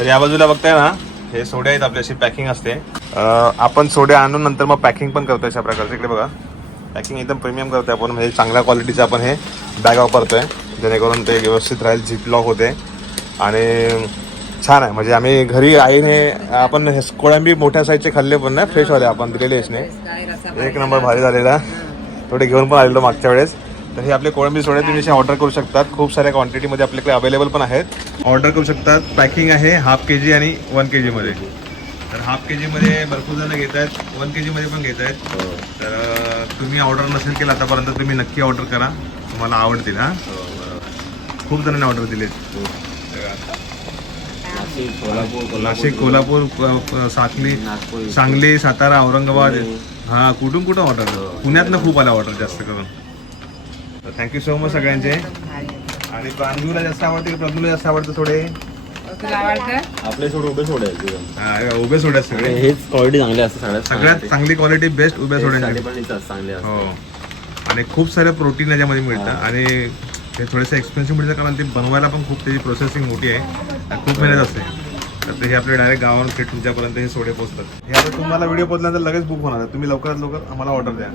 तर या बाजूला बघताय ना, हे सोडे आहेत आपल्याशी पॅकिंग असते. आपण सोडे आणून नंतर मग पॅकिंग पण करतोय अशा प्रकारचं. इकडे बघा, पॅकिंग एकदम प्रीमियम करतोय आपण. म्हणजे चांगल्या क्वालिटीचं आपण हे बॅग वापरतोय, जेणेकरून ते व्यवस्थित राहील, झिप लॉक होते आणि छान आहे. म्हणजे आम्ही घरी आईने आपण हे कोळंबी मोठ्या साईजचे खाल्ले पण ना, फ्रेशवाले आपण दिलेले असणे, एक नंबर भारी झालेला. थोडे घेऊन पण आलेलो मागच्या वेळेस. तर हे आपले कोळंबी सोडे तुम्ही असे ऑर्डर करू शकतात. खूप साऱ्या क्वांटिटीमध्ये आपल्याकडे अवेलेबल पण आहेत, ऑर्डर करू शकतात. पॅकिंग आहे हाफ KG आणि 1 KG मध्ये. तर हाफ KG मध्ये भरपूर जण घेत आहेत, 1 KG मध्ये पण घेत आहेत. तर तुम्ही ऑर्डर नसेल केलं आतापर्यंत, तुम्ही नक्की ऑर्डर करा, तुम्हाला आवडतील. हां, खूप जणांनी ऑर्डर दिलेत. नाशिक, कोल्हापूर, सांगली, सातारा, औरंगाबाद, हा कुठून कुठं ऑर्डर. पुण्यातनं खूप आला ऑर्डर जास्त करून. तर थँक्यू सो मच सगळ्यांचे. आणि प्रांजूला जास्त आवडते, प्रज्ञूला जास्त आवडतं थोडे. आपले सोडे उभे सोडे आहेत. हा, उभे सोडे सगळे. हेच क्वालिटी चांगली असते सगळ्यात चांगली क्वालिटी बेस्ट उभ्या सोड्यांची. चांगले हो, आणि खूप सारे प्रोटीन याच्यामध्ये मिळतं. आणि ते थोडंसं एक्सपेन्सिव्ह मिळतं, कारण ते बनवायला पण खूप त्याची प्रोसेसिंग मोठी आहे, खूप मेहनत असते. तर हे आपले डायरेक्ट गावावरून थेट तुमच्यापर्यंत हे सोडे पोहोचतात. हे आता तुम्हाला व्हिडिओ पोहोचल्यानंतर लगेच बुक होणार आहे. तुम्ही लवकरात लवकर आम्हाला ऑर्डर द्या.